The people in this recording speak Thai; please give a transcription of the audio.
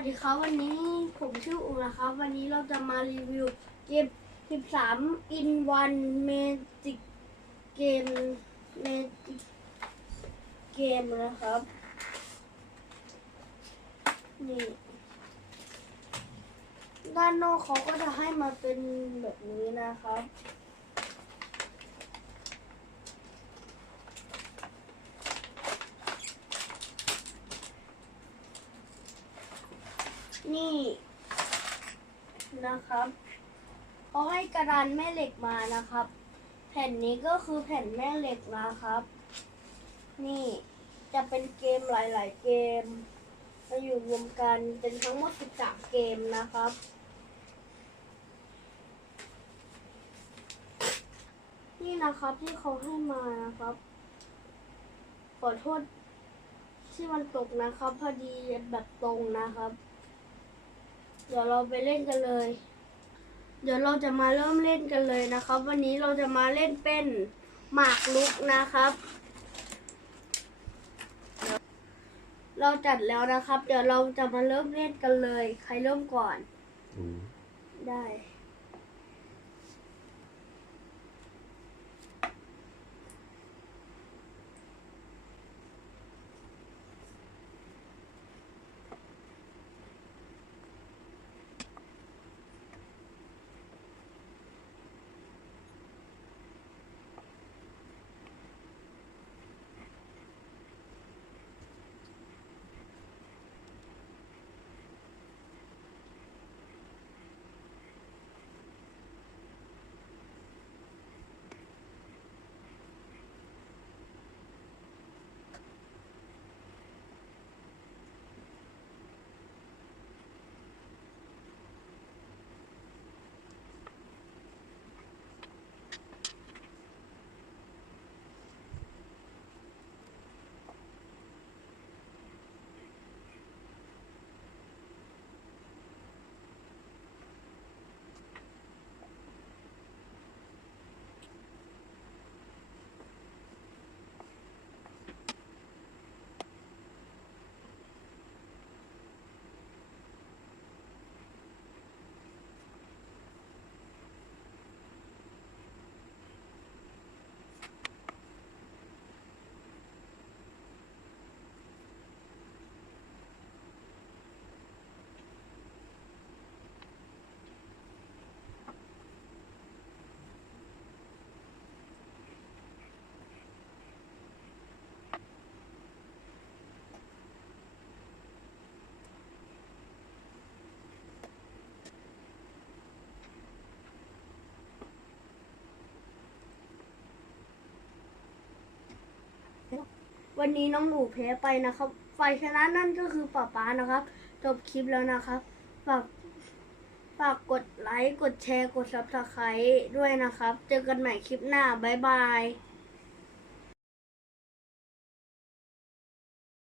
วัสดีครับวันนี้ผมชื่ออูนะครับ วันนี้เราจะมารีวิวเกม 13 in 1 Magic Game Magic Game นะครับ นี่ ด้านนอกเขาก็จะให้มาเป็นแบบนี้นะครับ นี่นะครับเขาให้กระดานแม่เหล็กมานะครับ แผ่นนี้ก็คือแผ่นแม่เหล็กนะครับ นี่จะเป็นเกมหลาย ๆ เกมมาอยู่รวมกันเป็นทั้งหมด13เกมนะครับ นี่นะครับที่เขาให้มานะครับ ขอโทษที่มันตกนะครับ พอดีแบบตรงนะครับ เดี๋ยวเราไปเล่นกันเลย เดี๋ยวเราจะมาเริ่มเล่นกันเลยนะครับ วันนี้เราจะมาเล่นเป็นหมากลุกนะครับ เราจัดแล้วนะครับ เดี๋ยวเราจะมาเริ่มเล่นกันเลย ใครเริ่มก่อนอืมได้ วันนี้น้องหนูแพ้ไปนะครับ ฝ่ายชนะนั่นก็คือป๊าป๊านะครับ จบคลิปแล้วนะครับ ฝาก ฝากกดไลค์ กดแชร์ กดซับสไครต์ด้วยนะครับ เจอกันใหม่คลิปหน้า บ๊ายบาย